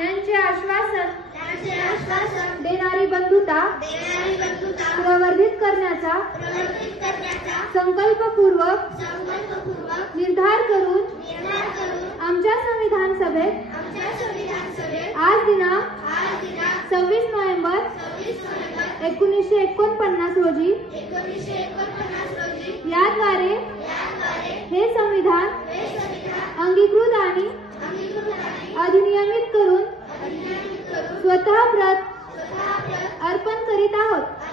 यांचे आश्वासन यांचे आश्वासन देणारी बंधुता देणारी बंधुता प्रवर्धित करण्याचा संकल्पपूर्वक संकल्पपूर्वक निर्धार करून निर्धार करून आमच्या संविधान सभेत आमच्या संविधान सभेत आज दिनांक सव्वीस नोव्हेंबर एकोणीसशे एकोणपन्नास रोजी याद्वारे याद्वारे हे संविधान हे संविधान अंगीकृत आणि अंगीकृत आणि अधिनियमित करून स्वतः व्रत अर्पण करीत आहोत.